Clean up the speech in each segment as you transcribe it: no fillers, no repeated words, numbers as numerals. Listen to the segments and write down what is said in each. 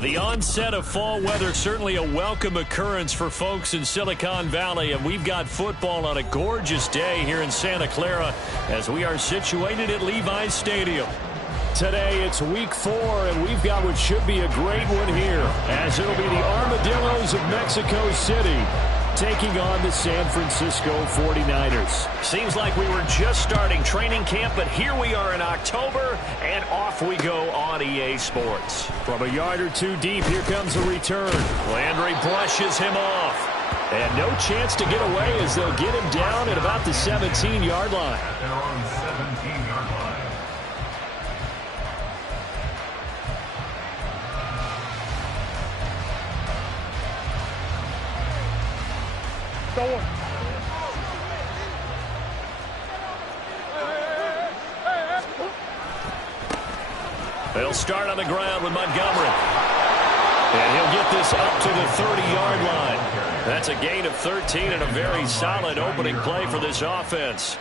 The onset of fall weather, certainly a welcome occurrence for folks in Silicon Valley, and we've got football on a gorgeous day here in Santa Clara as we are situated at Levi's Stadium. Today it's week 4, and we've got what should be a great one here, as it'll be the Armadillos of Mexico City taking on the San Francisco 49ers. Seems like we were just starting training camp, but here we are in October, and off we go on EA Sports. From a yard or two deep, here comes a return. Landry brushes him off. And no chance to get away as they'll get him down at about the 17-yard line. They're on the 17-yard line. They'll start on the ground with Montgomery. And he'll get this up to the 30-yard line. That's a gain of 13 and a very solid opening play for this offense.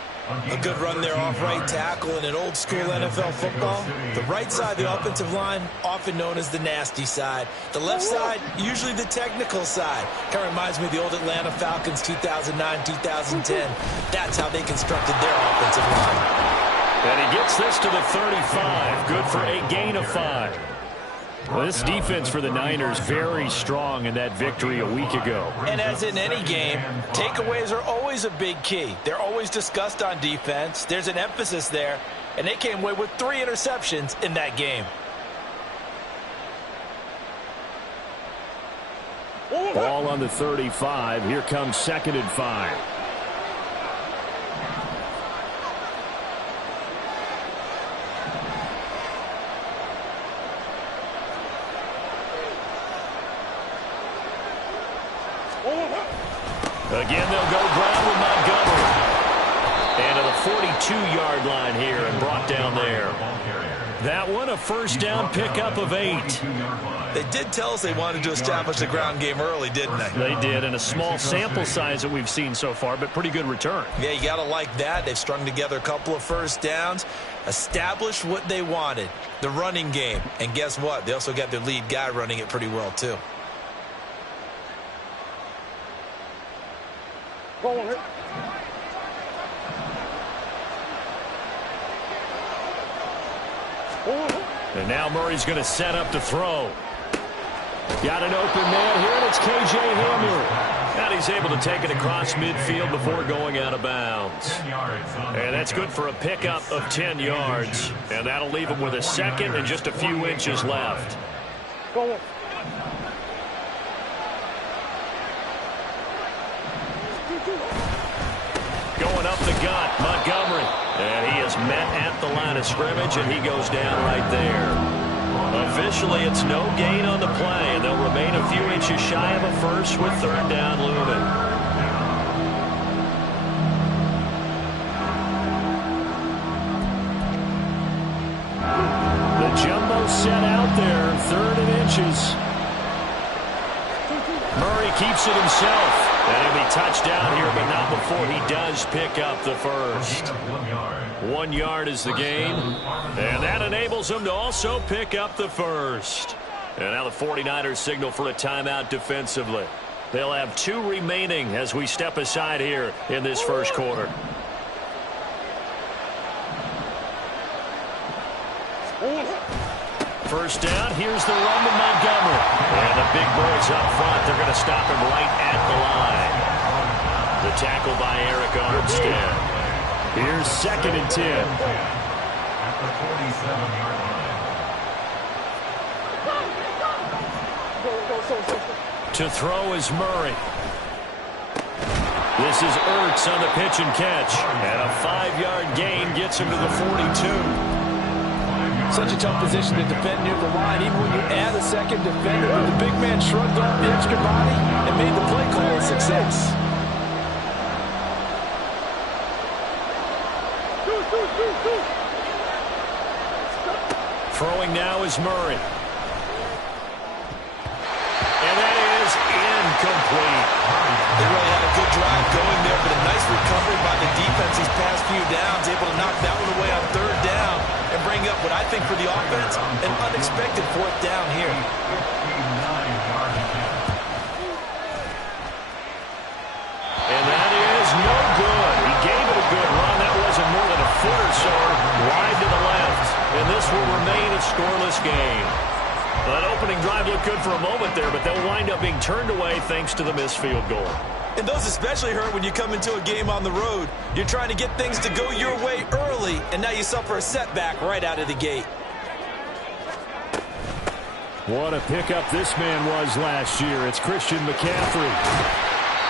A good run there off right tackle in an old-school NFL football. The right side of the offensive line, often known as the nasty side. The left side, usually the technical side. Kind of reminds me of the old Atlanta Falcons 2009-2010. That's how they constructed their offensive line. And he gets this to the 35. Good for a gain of 5. Well, this defense for the Niners very strong in that victory a week ago. And as in any game, takeaways are always a big key. They're always discussed on defense. There's an emphasis there, and they came away with 3 interceptions in that game. Ball on the 35. Here comes 2nd and 5. Again, they'll go ground with Montgomery. And to the 42-yard line here and brought down there. That one, a first down pickup of 8. They did tell us they wanted to establish the ground game early, didn't they? They did, and a small sample size that we've seen so far, but pretty good return. Yeah, you got to like that. They've strung together a couple of first downs, established what they wanted, the running game. And guess what? They also got their lead guy running it pretty well, too. And now Murray's going to set up to throw. Got an open man here, and it's K.J. Hamler. And he's able to take it across midfield before going out of bounds. And that's good for a pickup of 10 yards. And that'll leave him with a second and just a few inches left. Going up the gut, Montgomery. And he is met at the line of scrimmage, and he goes down right there. Officially, it's no gain on the play, and they'll remain a few inches shy of a first with 3rd down looming. The jumbo set out there, 3rd and inches. Murray keeps it himself. And he'll be touched down here, but not before he does pick up the first. 1 yard is the gain. And that enables him to also pick up the first. And now the 49ers signal for a timeout defensively. They'll have 2 remaining as we step aside here in this first quarter. First down, here's the run to Montgomery. And the big boys up front, they're going to stop him right at the line. The tackle by Eric Armstead. Here's 2nd and 10. At the 47-yard line. To throw is Murray. This is Ertz on the pitch and catch. And a 5-yard gain gets him to the 42. Such a tough position to defend near the line, even when you add a second defender. But the big man shrugged off the extra body and made the play call a success. Throwing now is Murray. And that is incomplete. They really had a good drive going there, but a nice recovery by the defense these past few downs, able to knock that one away on 3rd down and bring up what I think for the offense, an unexpected 4th down here. no good. He gave it a good run. That wasn't more than a foot or so wide to the left. And this will remain a scoreless game. That opening drive looked good for a moment there, but they'll wind up being turned away thanks to the missed field goal. And those especially hurt when you come into a game on the road. You're trying to get things to go your way early, and now you suffer a setback right out of the gate. What a pickup this man was last year. It's Christian McCaffrey.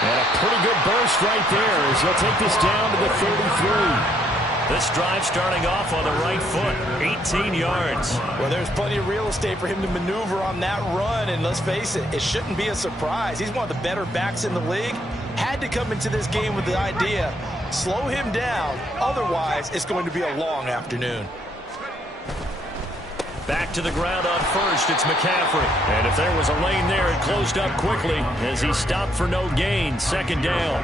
And a pretty good burst right there as he'll take this down to the 33. This drive starting off on the right foot, 18 yards. Well, there's plenty of real estate for him to maneuver on that run, and let's face it, it shouldn't be a surprise. He's one of the better backs in the league. Had to come into this game with the idea, slow him down, otherwise it's going to be a long afternoon. Back to the ground on first, it's McCaffrey. And if there was a lane there, it closed up quickly as he stopped for no gain. Second down.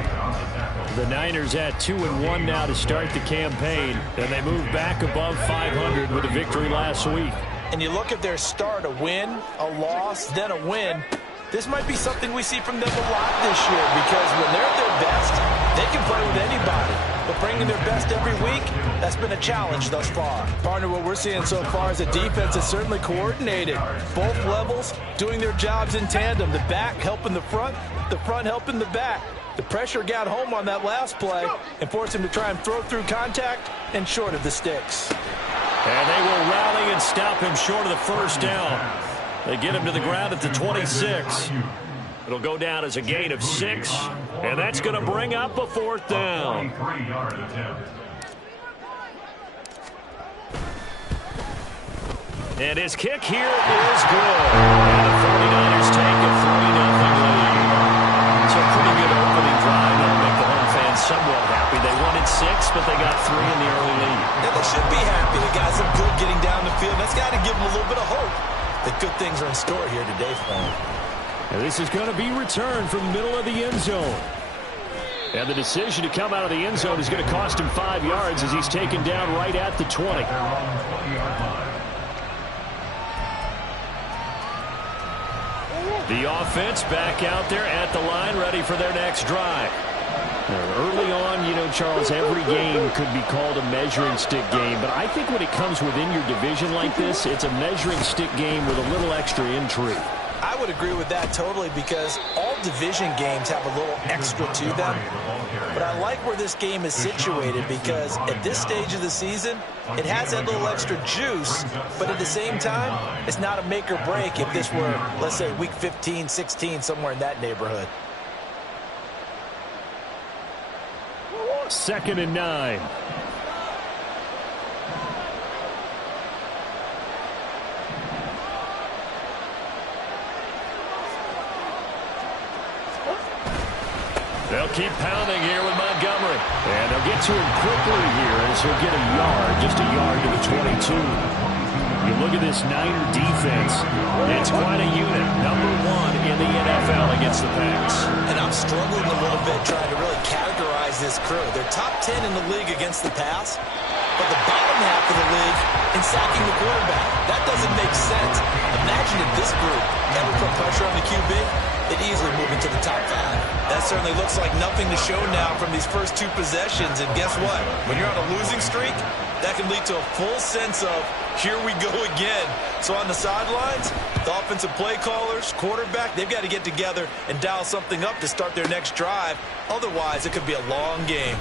The Niners at 2-1 now to start the campaign, and they move back above 500 with a victory last week. And you look at their start, a win, a loss, then a win. This might be something we see from them a lot this year, because when they're at their best, they can play with anybody. But bringing their best every week, that's been a challenge thus far. Partner, what we're seeing so far is a defense that's certainly coordinated. Both levels doing their jobs in tandem. The back helping the front helping the back. The pressure got home on that last play and forced him to try and throw through contact and short of the sticks. And they will rally and stop him short of the first down. They get him to the ground at the 26. It'll go down as a gain of 6, and that's going to bring up a fourth down. And his kick here is good. And the 49ers take a 3-0 lead. It's a pretty good opening drive. That'll make the home fans somewhat happy. They wanted 6, but they got 3 in the early lead. And they should be happy. They got some good getting down the field. That's got to give them a little bit of hope that good things are in store here today for them. And this is going to be returned from the middle of the end zone. And the decision to come out of the end zone is going to cost him 5 yards as he's taken down right at the 20. The offense back out there at the line, ready for their next drive. Early on, you know, Charles, every game could be called a measuring stick game. But I think when it comes within your division like this, it's a measuring stick game with a little extra intrigue. I would agree with that totally, because all division games have a little extra to them. But I like where this game is situated, because at this stage of the season, it has that little extra juice, but at the same time, it's not a make or break if this were, let's say, week 15, 16, somewhere in that neighborhood. 2nd and 9. They'll keep pounding here with Montgomery. And they'll get to him quickly here as he'll get a yard, just a yard to the 22. You look at this Niner defense. It's quite a unit. Number 1 in the NFL against the pass. And I'm struggling a little bit trying to really categorize this crew. They're top 10 in the league against the pass, but the bottom half of the league in sacking the quarterback. That doesn't make sense. Imagine if this group ever put pressure on the QB, they'd easily move into the top 5. That certainly looks like nothing to show now from these first 2 possessions. And guess what? When you're on a losing streak, that can lead to a full sense of, here we go again. So on the sidelines, the offensive play callers, quarterback, they've got to get together and dial something up to start their next drive. Otherwise, it could be a long game.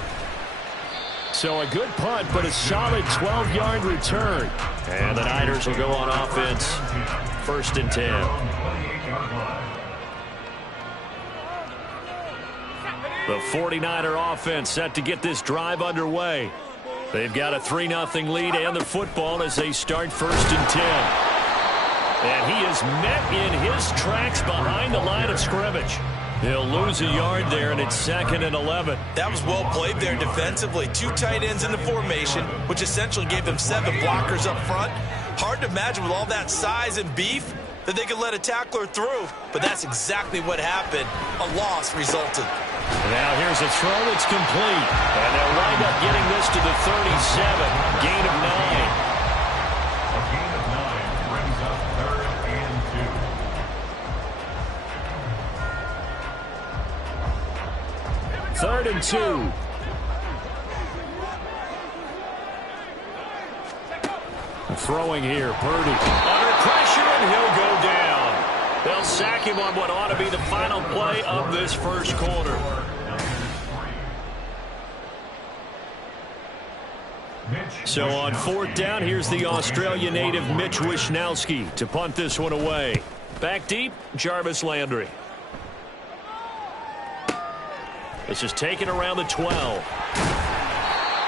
So a good punt, but a solid 12-yard return. And the Niners will go on offense. 1st and 10. The 49er offense set to get this drive underway. They've got a 3-0 lead and the football as they start 1st and 10. And he is met in his tracks behind the line of scrimmage. He'll lose a yard there, and it's 2nd and 11. That was well played there defensively. 2 tight ends in the formation, which essentially gave them 7 blockers up front. Hard to imagine with all that size and beef that they could let a tackler through, but that's exactly what happened. A loss resulted. Now here's a throw that's complete, and they'll wind up getting this to the 37, gain of 9. A gain of 9 brings up 3rd and 2. 3rd and 2. Throwing here, Purdy. Under pressure, and he'll go down. They'll sack him on what ought to be the final play of this first quarter. So on 4th down, here's the Australia native Mitch Wishnowsky to punt this one away. Back deep, Jarvis Landry. This is taken around the 12.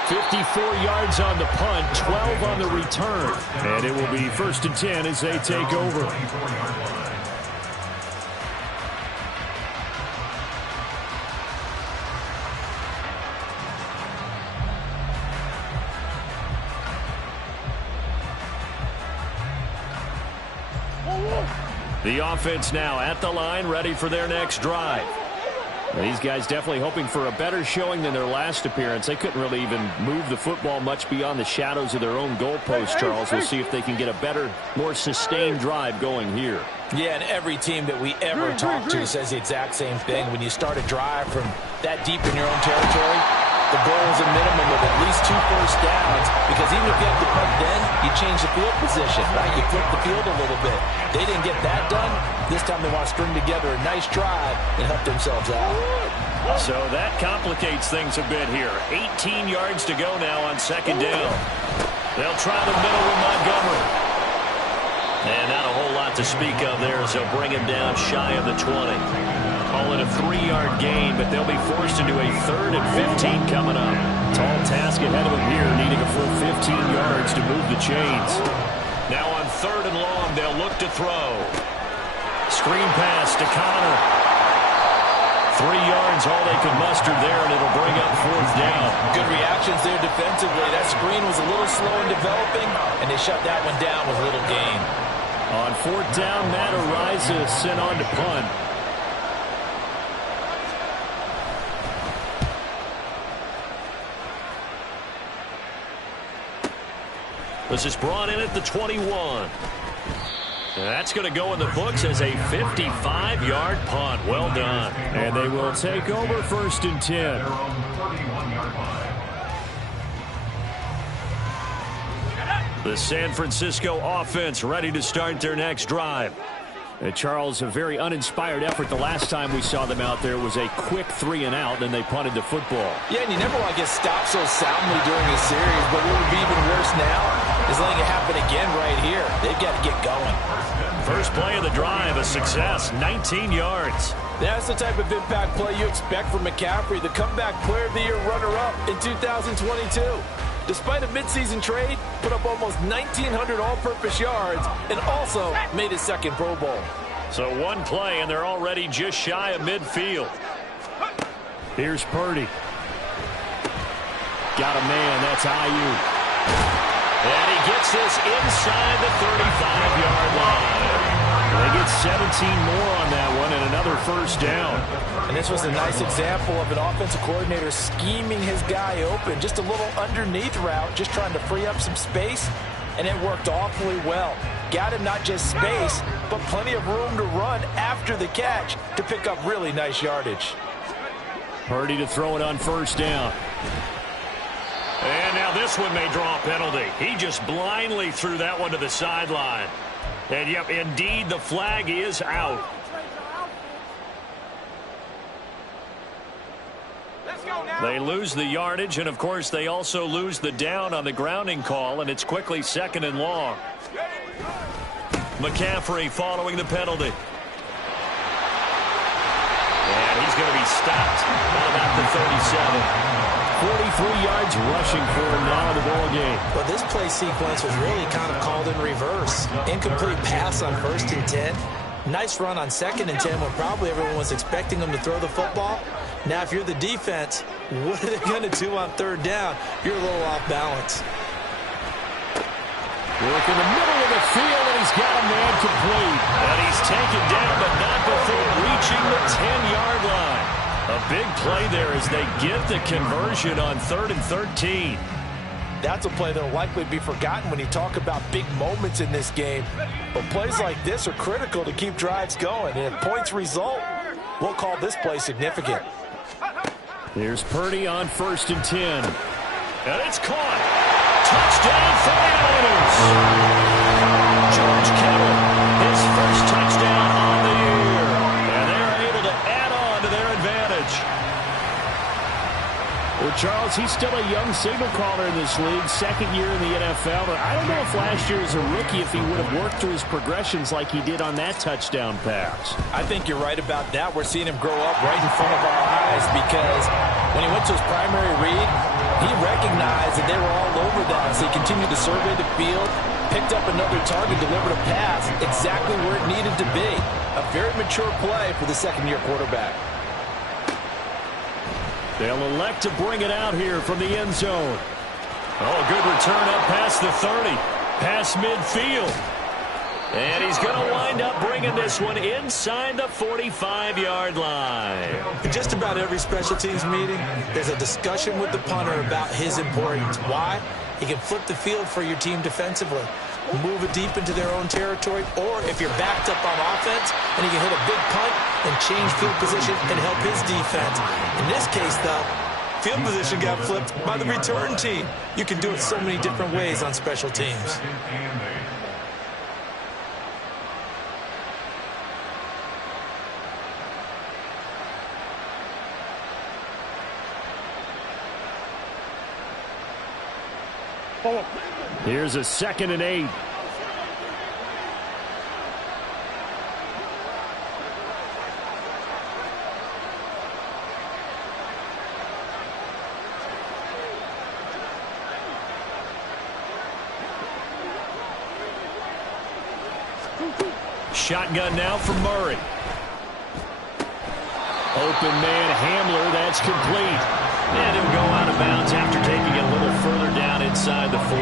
54 yards on the punt, 12 on the return. And it will be 1st and 10 as they take over. The offense now at the line, ready for their next drive. These guys definitely hoping for a better showing than their last appearance. They couldn't really even move the football much beyond the shadows of their own goalpost, Charles. We'll see if they can get a better, more sustained drive going here. Yeah, and every team that we ever talk to says the exact same thing. When you start a drive from that deep in your own territory, the goal is a minimum of at least 2 first downs, because even if you have to punt then, you change the field position, right? You flip the field a little bit. They didn't get that done. This time they want to string together a nice drive and help themselves out. So that complicates things a bit here. 18 yards to go now on 2nd down. They'll try the middle with Montgomery. And not a whole lot to speak of there as they'll bring him down shy of the 20. Call it a 3-yard gain, but they'll be forced into a 3rd and 15 coming up. Tall task ahead of them here, needing a full 15 yards to move the chains. Now on 3rd and long, they'll look to throw. Screen pass to Connor. 3 yards, all they could muster there, and it'll bring up 4th down. Good reactions there defensively. That screen was a little slow in developing, and they shut that one down with little gain. On 4th down, Matt Araiza sent on to punt. This is brought in at the 21. That's going to go in the books as a 55-yard punt. Well done. And they will take over 1st and 10. The San Francisco offense ready to start their next drive. Charles, a very uninspired effort. The last time we saw them out there was a quick 3-and-out, then they punted the football. Yeah, and you never want to get stopped so soundly during a series, but what would be even worse now is letting it happen again right here. They've got to get going. First play of the drive, a success, 19 yards. That's the type of impact play you expect from McCaffrey, the comeback player of the year runner-up in 2022. Despite a midseason trade, put up almost 1,900 all-purpose yards and also made his 2nd Pro Bowl. So one play, and they're already just shy of midfield. Here's Purdy. Got a man, that's Ayuk. And he gets this inside the 35-yard line. They get 17 more on that one and another 1st down. And this was a nice example of an offensive coordinator scheming his guy open. Just a little underneath route, just trying to free up some space, and it worked awfully well. Got him not just space, but plenty of room to run after the catch to pick up really nice yardage. Purdy to throw it on 1st down. And now this one may draw a penalty. He just blindly threw that one to the sideline. And, yep, indeed, the flag is out. They lose the yardage, and, of course, they also lose the down on the grounding call, and it's quickly 2nd and long. McCaffrey following the penalty. And he's going to be stopped at about the 37. 43 yards rushing for him now in the ball game. But this play sequence was really kind of called in reverse. Incomplete pass on 1st and 10. Nice run on 2nd and 10 when probably everyone was expecting him to throw the football. Now, if you're the defense, what are they going to do on 3rd down? You're a little off balance. Work in the middle of the field, and he's got a man complete. And he's taken down, but not before reaching the 10-yard line. A big play there as they get the conversion on 3rd and 13. That's a play that will likely be forgotten when you talk about big moments in this game. But plays like this are critical to keep drives going. And if points result, we'll call this play significant. Here's Purdy on 1st and 10. And it's caught. Touchdown 49ers. George Kittle, his first touchdown on the year. And they're able to add on to their advantage. Well, Charles, he's still a young signal caller in this league, second year in the NFL. But I don't know if last year as a rookie if he would have worked through his progressions like he did on that touchdown pass. I think you're right about that. We're seeing him grow up right in front of our eyes because when he went to his primary read, he recognized that they were all over that. So he continued to survey the field, picked up another target, delivered a pass exactly where it needed to be. A very mature play for the second-year quarterback. They'll elect to bring it out here from the end zone. Oh, good return up past the 30. Past midfield. And he's going to wind up bringing this one inside the 45-yard line. In just about every special teams meeting, there's a discussion with the punter about his importance. Why? He can flip the field for your team defensively, move it deep into their own territory, or if you're backed up on offense, and he can hit a big punt and change field position and help his defense. In this case, though, field position got flipped by the return team. You can do it so many different ways on special teams. Here's a 2nd and 8. Shotgun now for Murray. Open man Hamler, that's complete. And he'll go out of bounds after taking it a little further down inside the 40.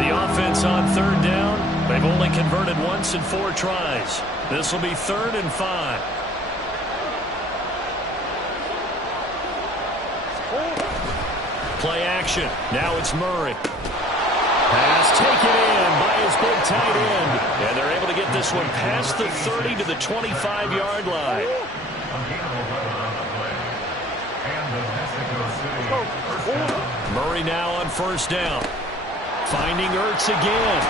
The offense on 3rd down. They've only converted once in 4 tries. This will be 3rd and 5. Play action. Now it's Murray. Pass taken in by his big tight end. And they're able to get this one past the 30 to the 25-yard line. Murray now on 1st down. Finding Ertz again.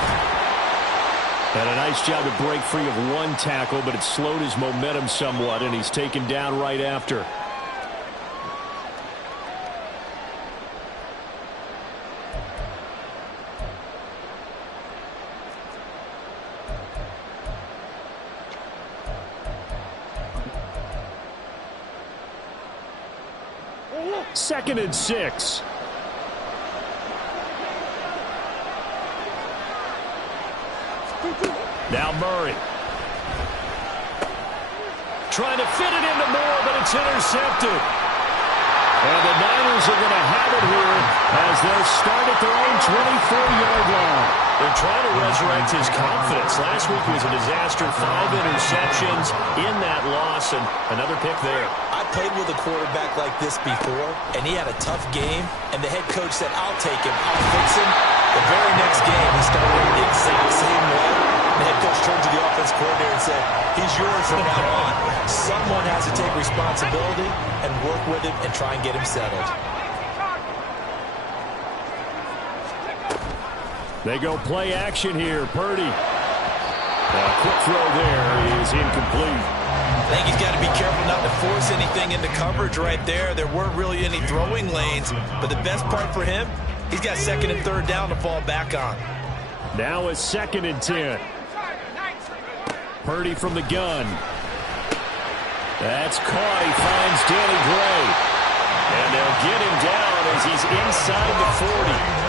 And a nice job to break free of one tackle, but it slowed his momentum somewhat, and he's taken down right after. Second and 6. Now Murray. Trying to fit it into Moore, but it's intercepted. And the Niners are going to have it here as they'll start at their own 24-yard line. They're trying to resurrect his confidence. Last week was a disaster. 5 interceptions in that loss, and another pick there. I played with a quarterback like this before, and he had a tough game, and the head coach said, I'll take him, I'll fix him. The very next game, he started the exact same way. The head coach turned to the offense coordinator and said, he's yours from now on. Someone has to take responsibility and work with him and try and get him settled. They go play action here. Purdy. A quick throw there is incomplete. I think he's got to be careful not to force anything into coverage right there. There weren't really any throwing lanes, but the best part for him, he's got 2nd and 3rd down to fall back on. Now a 2nd and 10. Purdy from the gun. That's caught. He finds Danny Gray. And they'll get him down as he's inside the 40.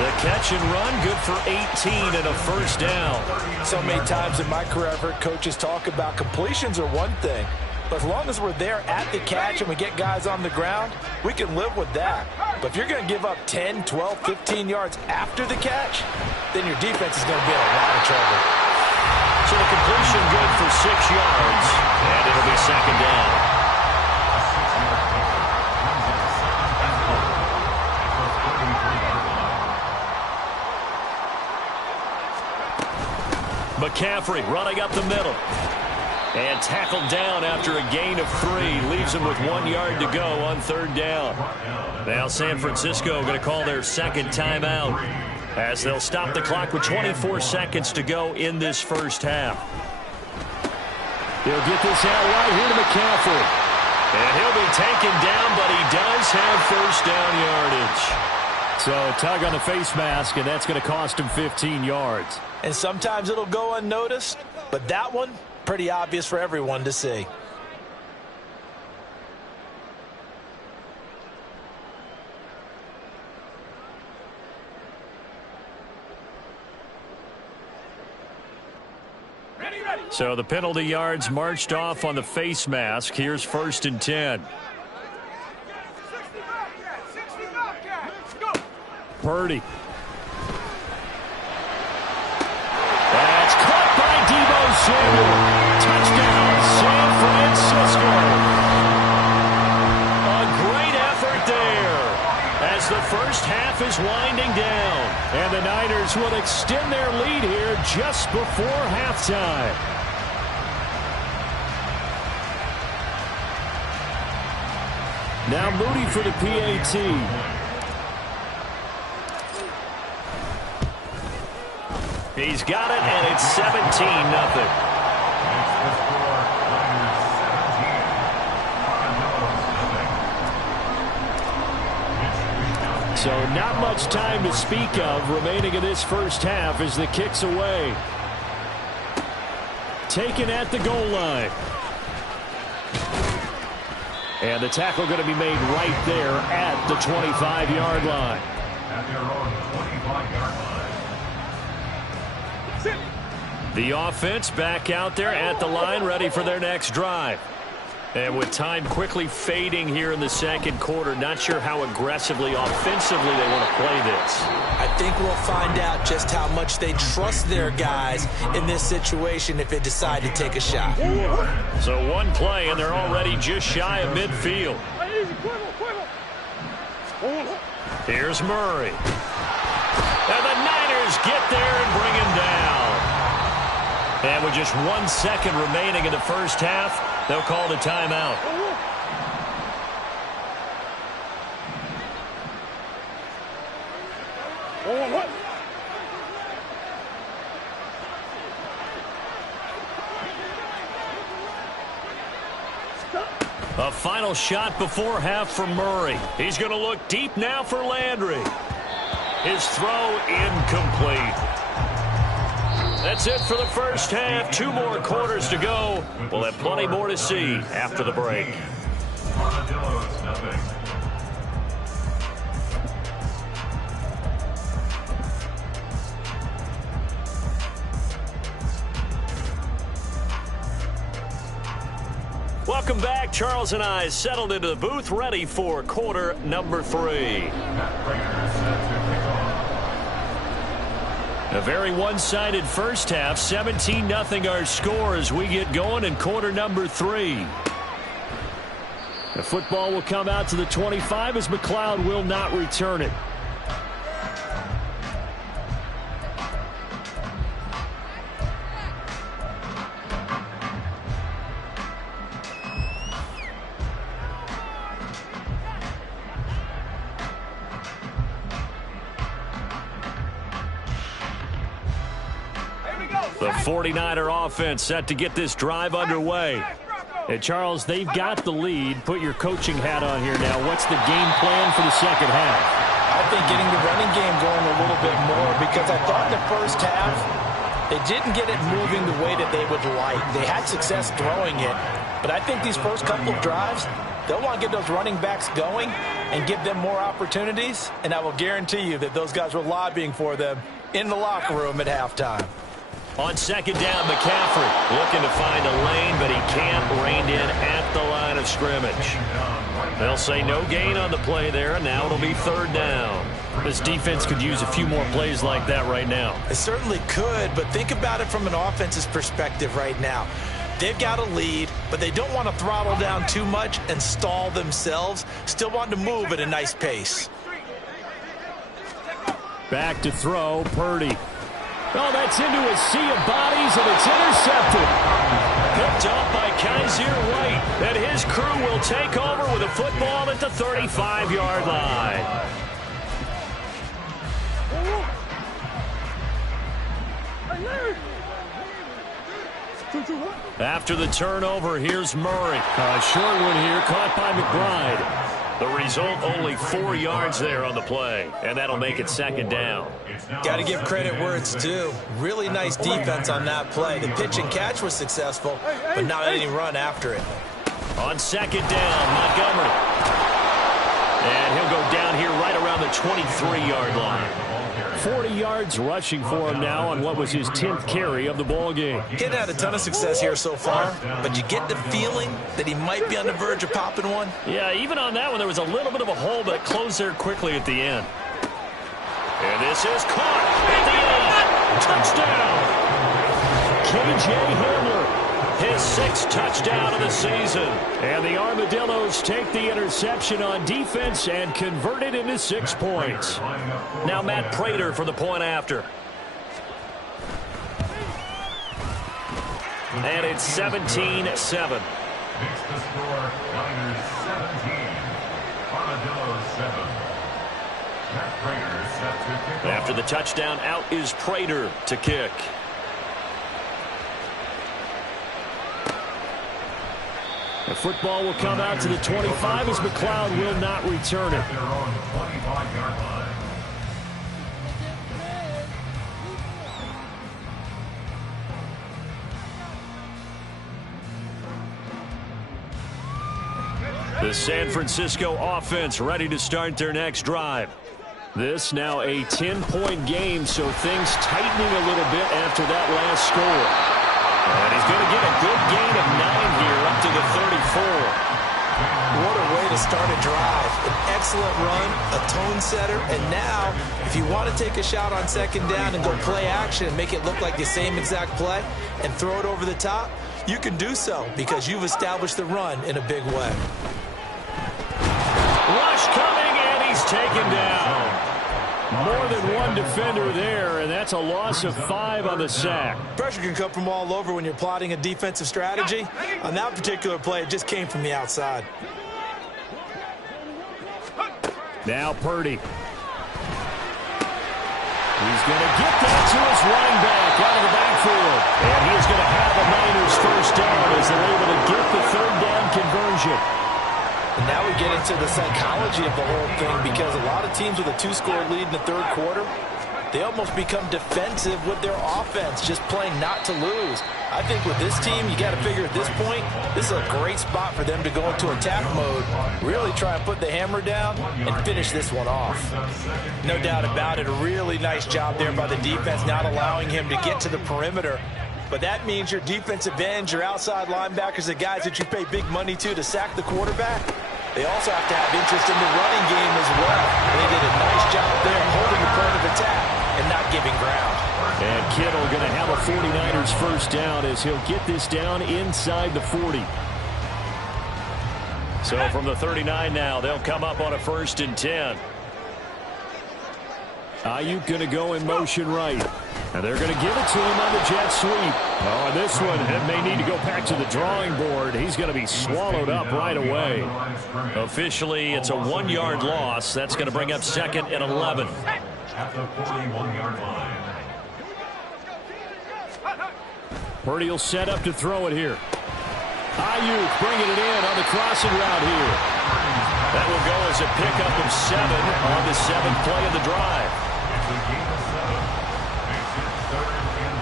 The catch and run, good for 18 and a 1st down. So many times in my career I've heard coaches talk about completions are one thing, but as long as we're there at the catch and we get guys on the ground, we can live with that. But if you're going to give up 10, 12, 15 yards after the catch, then your defense is going to be in a lot of trouble. So the completion good for 6 yards, and it'll be 2nd down. McCaffrey running up the middle. And tackled down after a gain of 3. Leaves him with 1 yard to go on 3rd down. Now San Francisco going to call their second timeout as they'll stop the clock with 24 seconds to go in this first half. They'll get this out right here to McCaffrey. And he'll be taken down, but he does have first down yardage. So tug on the face mask, and that's going to cost him 15 yards. And sometimes it'll go unnoticed, but that one, pretty obvious for everyone to see. So the penalty yards marched off on the face mask. Here's 1st and 10. Purdy. That's caught by Deebo Samuel. Touchdown, San Francisco. A great effort there as the first half is winding down. And the Niners will extend their lead here just before halftime. Now Moody for the PAT. He's got it, and it's 17-0. So not much time to speak of remaining in this first half as the kick's away. Taken at the goal line. And the tackle going to be made right there at the 25-yard line. At their own 25-yard line. The offense back out there at the line, ready for their next drive. And with time quickly fading here in the second quarter, not sure how aggressively, offensively they want to play this. I think we'll find out just how much they trust their guys in this situation if they decide to take a shot. So one play, and they're already just shy of midfield. Here's Murray. And the Niners get there and bring him down. And with just 1 second remaining in the first half, they'll call the timeout. A final shot before half from Murray. He's going to look deep now for Landry. His throw incomplete. That's it for the first half. 2 more quarters to go. We'll have plenty more to see after the break. Armadillos, nothing. Welcome back. Charles and I settled into the booth, ready for quarter number 3. A very one-sided first half. 17-0 our score as we get going in quarter number 3. The football will come out to the 25 as McLeod will not return it. The 49er offense set to get this drive underway. And Charles, they've got the lead. Put your coaching hat on here now. What's the game plan for the second half? I think getting the running game going a little bit more, because I thought in the first half they didn't get it moving the way that they would like. They had success throwing it, but I think these first couple of drives, they'll want to get those running backs going and give them more opportunities, and I will guarantee you that those guys were lobbying for them in the locker room at halftime. On second down, McCaffrey looking to find a lane, but he can't rein in at the line of scrimmage. They'll say no gain on the play there, and now it'll be 3rd down. This defense could use a few more plays like that right now. It certainly could, but think about it from an offense's perspective right now. They've got a lead, but they don't want to throttle down too much and stall themselves. Still want to move at a nice pace. Back to throw, Purdy. Oh, that's into a sea of bodies, and it's intercepted. Picked off by Kaiser White. And his crew will take over with a football at the 35-yard line. After the turnover, here's Murray. A short one here, caught by McBride. The result, only 4 yards there on the play, and that'll make it second down. Got to give credit where it's due. Really nice defense on that play. The pitch and catch was successful, but not any run after it. On second down, Montgomery. And he'll go down here right around the 23-yard line. 40 yards rushing for him now on what was his 10th carry of the ball game. He hadn't had a ton of success here so far, but you get the feeling that he might be on the verge of popping one. Yeah, even on that one, there was a little bit of a hole, but it closed there quickly at the end. And this is caught at the 8. Touchdown! K.J. Hamler. His 6th touchdown of the season. And the Armadillos take the interception on defense and convert it into 6 points. Now Matt Prater for the point after. And it's 17-7. Makes the score Niners 17, Armadillos 7. Matt Prater set to kick off. After the touchdown, out is Prater to kick. The football will come out to the 25 as McLeod will not return it. Their own 25-yard line. The San Francisco offense ready to start their next drive. This now a 10-point game, so things tightening a little bit after that last score. And he's going to get a good gain of 9 here up to the 34. What a way to start a drive. An excellent run, a tone setter, and now if you want to take a shot on second down and go play action and make it look like the same exact play and throw it over the top, you can do so because you've established the run in a big way. Rush coming, and he's taken down. More than one defender there, and that's a loss of 5 on the sack. Pressure can come from all over when you're plotting a defensive strategy. On that particular play, it just came from the outside. Now Purdy. He's going to get that to his running back out of the backfield. And he is going to have a Niners first down as they're able to get the 3rd down conversion. And now we get into the psychology of the whole thing because a lot of teams with a 2-score lead in the 3rd quarter, they almost become defensive with their offense, just playing not to lose. I think with this team, you got to figure at this point, this is a great spot for them to go into attack mode, really try and put the hammer down and finish this one off. No doubt about it, a really nice job there by the defense, not allowing him to get to the perimeter. But that means your defensive ends, your outside linebackers, the guys that you pay big money to sack the quarterback, they also have to have interest in the running game as well. They did a nice job there holding the point of attack and not giving ground. And Kittle going to have a 49ers first down as he'll get this down inside the 40. So from the 39 now, they'll come up on a 1st and 10. Ayuk going to go in motion right. And they're going to give it to him on the jet sweep. Oh, and this one, it may need to go back to the drawing board. He's going to be swallowed up right away. Officially, it's a 1-yard loss. That's going to bring up 2nd and 11. At the 41-yard line. Purdy will set up to throw it here. Ayuk bringing it in on the crossing route here. That will go as a pickup of 7 on the 7th play of the drive. It's a gain of 7. Makes it 3rd and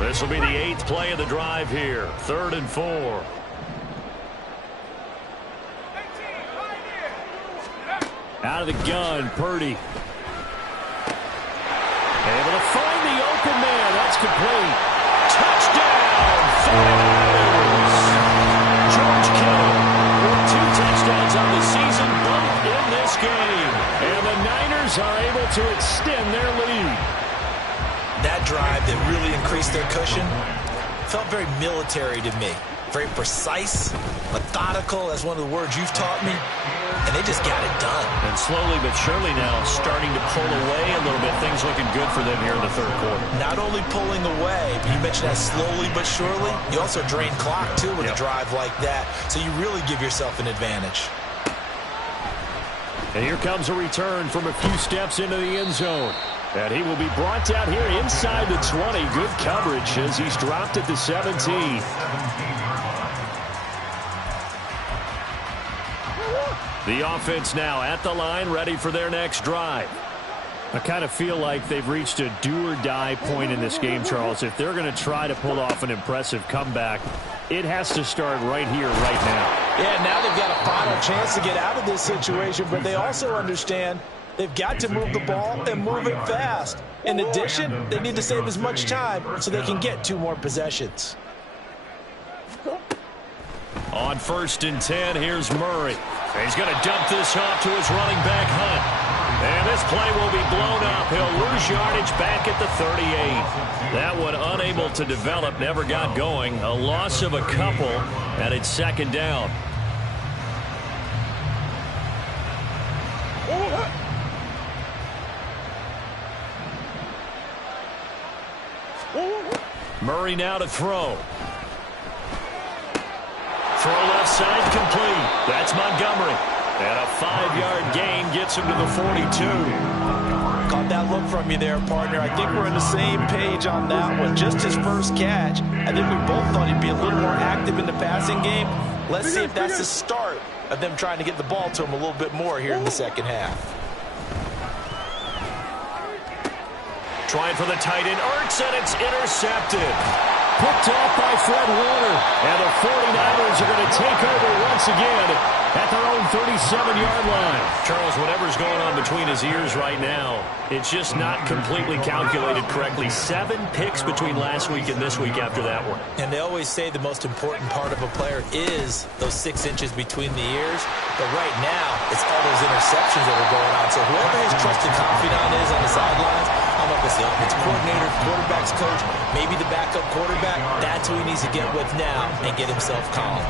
4. This will be the 8th play of the drive here. 3rd and 4. Out of the gun, Purdy. Able to find the open man. That's complete. Touchdown! 49ers! George Kittle with 2 touchdowns on the season, both in this game. And the Niners are able to extend their lead. That drive that really increased their cushion felt very military to me. very precise, methodical. That's one of the words you've taught me. And they just got it done. And slowly but surely now starting to pull away a little bit. Things looking good for them here in the third quarter. Not only pulling away, but you mentioned that slowly but surely. You also drain clock, too, with a drive like that. So you really give yourself an advantage. And here comes a return from a few steps into the end zone. And he will be brought down here inside the 20. Good coverage as he's dropped at the 17. The offense now at the line, ready for their next drive. I kind of feel like they've reached a do-or-die point in this game, Charles. If they're going to try to pull off an impressive comeback, it has to start right here, right now. Yeah, now they've got a final chance to get out of this situation, but they also understand they've got to move the ball and move it fast. In addition, they need to save as much time so they can get 2 more possessions. On 1st and 10, here's Murray. He's going to dump this off to his running back, Hunt. And this play will be blown up. He'll lose yardage back at the 38. That one unable to develop, never got going. A loss of a couple, and it's 2nd down. Murray now to throw. Throw left side complete. That's Montgomery. And a 5-yard gain gets him to the 42. Caught that look from you there, partner. I think we're on the same page on that one. Just his first catch. I think we both thought he'd be a little more active in the passing game. Let's see if that's the start of them trying to get the ball to him a little bit more here in the second half. Trying for the tight end, Ertz, and it's intercepted. Picked off by Fred Warner. And the 49ers are going to take over once again at their own 37-yard line. Charles, whatever's going on between his ears right now, it's just not completely calculated correctly. 7 picks between last week and this week after that one. And they always say the most important part of a player is those 6 inches between the ears. But right now, it's all those interceptions that are going on. So whoever his trusted confidant is on the sidelines, I don't know if it's the offensive coordinator, quarterback's coach, maybe the backup quarterback, that's who he needs to get with now and get himself calm.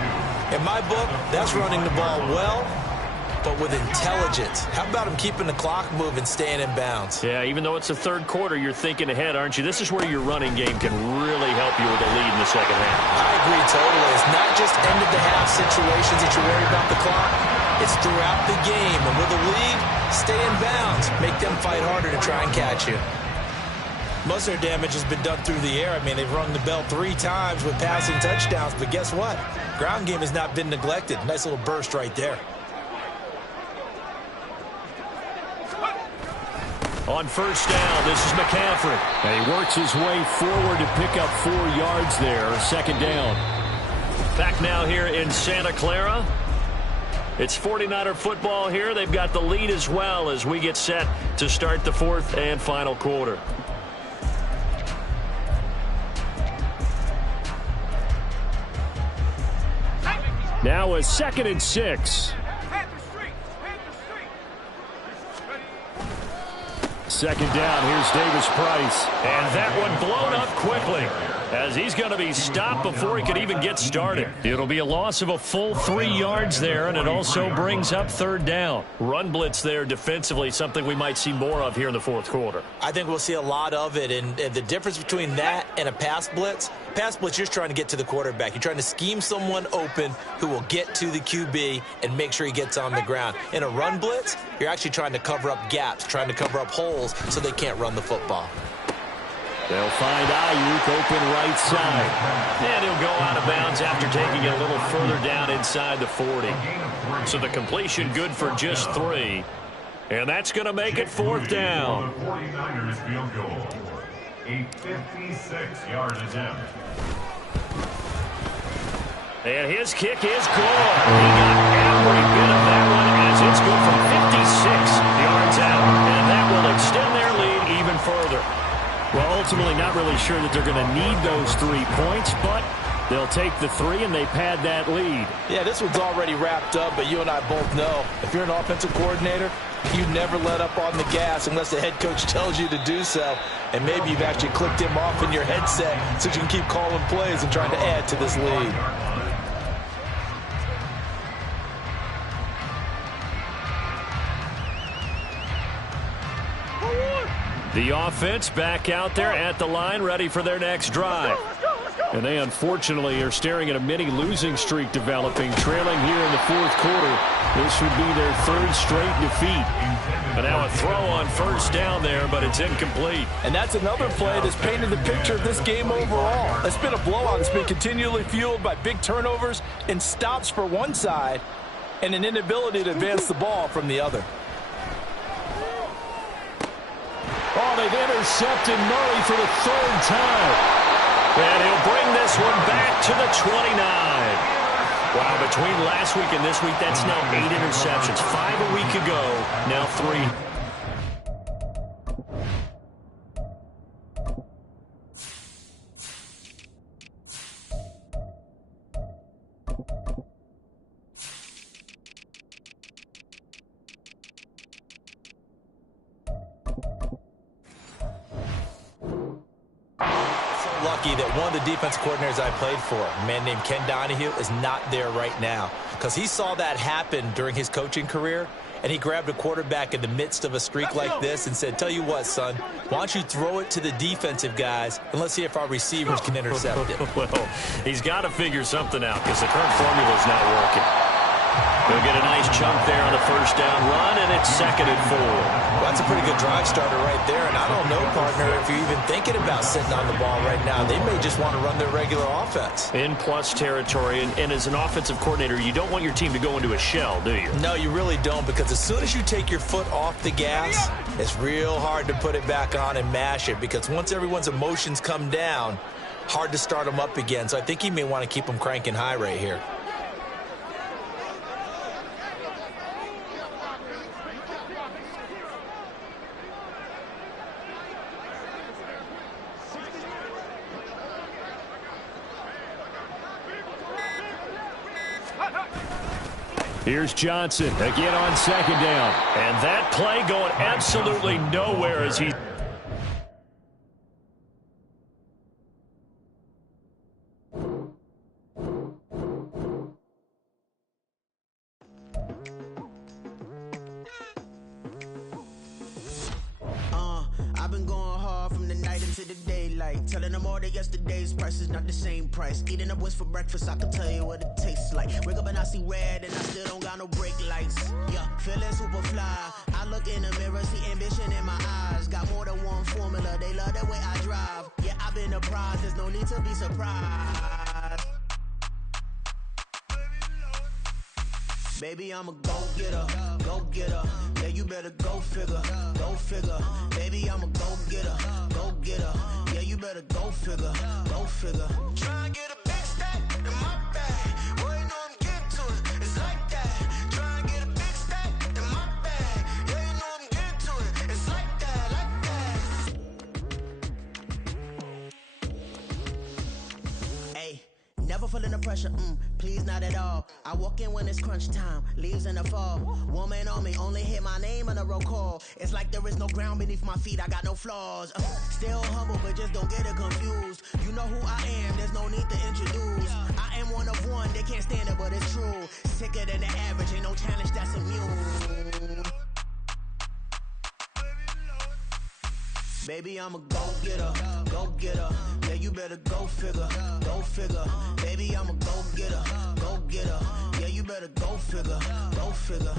In my book, that's running the ball well, but with intelligence. How about him keeping the clock moving, staying in bounds? Yeah, even though it's the third quarter, you're thinking ahead, aren't you? This is where your running game can really help you with a lead in the second half. I agree totally. It's not just end-of-the-half situations that you're worried about the clock. It's throughout the game. And with a lead, stay in bounds. Make them fight harder to try and catch you. Most of their damage has been done through the air. I mean, they've rung the bell 3 times with passing touchdowns, but guess what? Ground game has not been neglected. Nice little burst right there. On 1st down, this is McCaffrey. And he works his way forward to pick up 4 yards there. 2nd down. Back now here in Santa Clara. It's 49er football here. They've got the lead as well as we get set to start the 4th and final quarter. Now a 2nd and 6. 2nd down, here's Davis Price. And that one blown up quickly as he's going to be stopped before he could even get started. It'll be a loss of a full 3 yards there, and it also brings up 3rd down. Run blitz there defensively, something we might see more of here in the 4th quarter. I think we'll see a lot of it, and the difference between that and a pass blitz, you're just trying to get to the quarterback. You're trying to scheme someone open who will get to the QB and make sure he gets on the ground. In a run blitz, you're actually trying to cover up gaps, trying to cover up holes so they can't run the football. They'll find Ayuk open right side. And he'll go out of bounds after taking it a little further down inside the 40. So the completion good for just 3. And that's going to make it 4th down. 49ers field goal. A 56-yard attempt. And his kick is good. He got every bit of that one as it's good from 56 yards out. And that will extend their lead even further. Well, ultimately not really sure that they're going to need those 3 points, but they'll take the 3 and they pad that lead. Yeah, this one's already wrapped up, but you and I both know if you're an offensive coordinator, you never let up on the gas unless the head coach tells you to do so. And maybe you've actually clicked him off in your headset so you can keep calling plays and trying to add to this lead. The offense back out there at the line, ready for their next drive. And they unfortunately are staring at a mini losing streak developing, trailing here in the fourth quarter. This would be their third straight defeat. And now a throw on first down there, but it's incomplete. And that's another play that's painted the picture of this game overall. It's been a blowout. It's been continually fueled by big turnovers and stops for one side and an inability to advance the ball from the other. Oh, they've intercepted Murray for the third time. And he'll bring this one back to the 29. Wow, between last week and this week, that's now 8 interceptions. 5 a week ago, now 3. Lucky that one of the defense coordinators I played for, a man named Ken Donahue, is not there right now, because he saw that happen during his coaching career, and he grabbed a quarterback in the midst of a streak like this and said, tell you what, son, why don't you throw it to the defensive guys, and let's see if our receivers can intercept it. Well, he's got to figure something out, because the current formula is not working. They'll get a nice chunk there on the first down run, and it's 2nd and 4. Well, that's a pretty good drive starter right there, and I don't know, partner, if you're even thinking about sitting on the ball right now. They may just want to run their regular offense. In plus territory, and as an offensive coordinator, you don't want your team to go into a shell, do you? No, you really don't, because as soon as you take your foot off the gas, it's real hard to put it back on and mash it, because once everyone's emotions come down, hard to start them up again. So I think he may want to keep them cranking high right here. Here's Johnson again on 2nd down. And that play going absolutely nowhere as he... I've been going hard from the night into the daylight, telling them all that yesterday's price is not the same price. Eating up what's for breakfast, I can tell you what it tastes like. Wake up and I see red and I still don't got no brake lights. Yeah, feeling super fly. I look in the mirror, see ambition in my eyes. Got more than one formula, they love the way I drive. Yeah, I've been a prize, there's no need to be surprised. Baby, I'm a go-getter, go-getter. Yeah, you better go figure, go figure. Baby, I'm a go-getter, go-getter. Yeah, you better go figure, go figure. Try and get a big stack in my bag. Boy, you know I'm getting to it, it's like that. Try and get a big stack in my bag. Yeah, you know I'm getting to it, it's like that, like that. Hey, never feeling the pressure, please not at all. I walk in when it's crunch time, leaves in the fall. Woman on me, only hit my name on a roll call. It's like there is no ground beneath my feet, I got no flaws. Still humble, but just don't get it confused. You know who I am, there's no need to introduce. I am one of one, they can't stand it, but it's true. Sicker than the average, ain't no challenge that's immune. Baby, I'm a go-getter, go-getter. Yeah, you better go figure, go figure. Baby, I'm a go-getter, go-getter. Yeah, you better go figure, go figure.